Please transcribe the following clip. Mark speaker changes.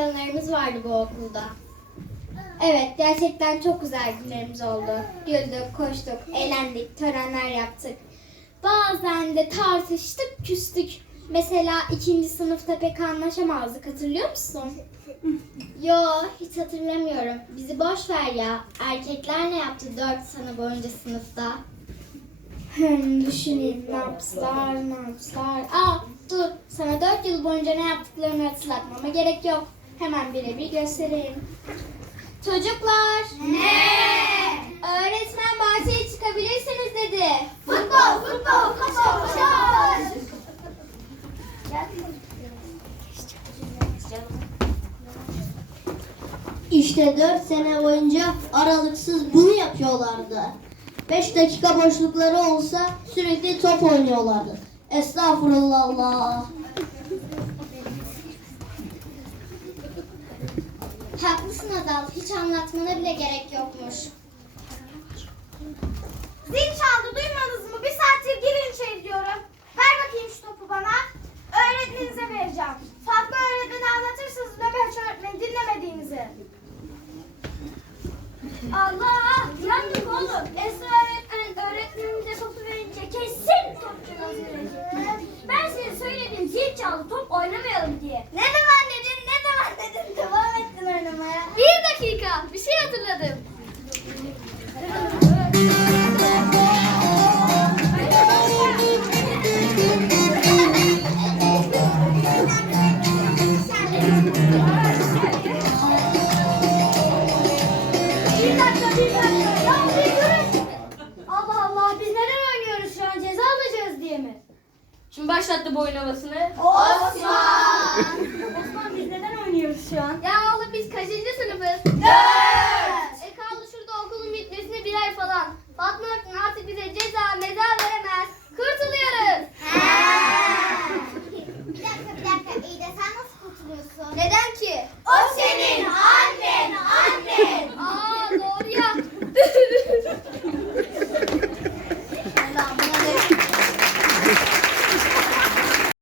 Speaker 1: Anılarımız vardı bu okulda. Evet, gerçekten çok güzel günlerimiz oldu. Güldük, koştuk, eğlendik, törenler yaptık. Bazen de tartıştık, küstük. Mesela ikinci sınıfta pek anlaşamazdık, hatırlıyor musun? Yo, hiç hatırlamıyorum. Bizi boş ver ya. Erkekler ne yaptı dört sene boyunca sınıfta? Hmm, düşüneyim ne yaptılar, ne yaptılar. Aa dur, sana dört yıl boyunca ne yaptıklarını hatırlatmama gerek yok. Hemen birebir göstereyim. Çocuklar. Ne? Öğretmen bahçeye çıkabilirsiniz dedi.
Speaker 2: Futbol, futbol, futbol, futbol.
Speaker 3: İşte 4 sene boyunca aralıksız bunu yapıyorlardı. 5 dakika boşlukları olsa sürekli top oynuyorlardı. Estağfurullah
Speaker 1: Haklısın Azal. Hiç anlatmana bile gerek yokmuş.
Speaker 2: Zil çaldı duymadınız mı? Bir saattir girin içeri diyorum. Ver bakayım şu topu bana. Öğretmeninize vereceğim. Fatma öğretmeni anlatırsınız Nöbet öğretmeni dinlemediğinizi. Allah! Yandık oğlum. Esra öğretmen öğretmenimize topu verince kesin topçunuz verecek. Ben size söyledim zil çaldı top oynamayalım diye. Ne zaman dedin ne zaman dedin devam ettin oynamaya. Bir dakika bir şey hatırladım. Bir dakika, bir dakika. Ya bir durun. Allah Allah, biz neden oynuyoruz şu an? Ceza alacağız diye mi?
Speaker 4: Kim başlattı bu oyun havasını?
Speaker 2: Osman! Osman biz neden oynuyoruz şu an?
Speaker 1: Ya
Speaker 2: Oh.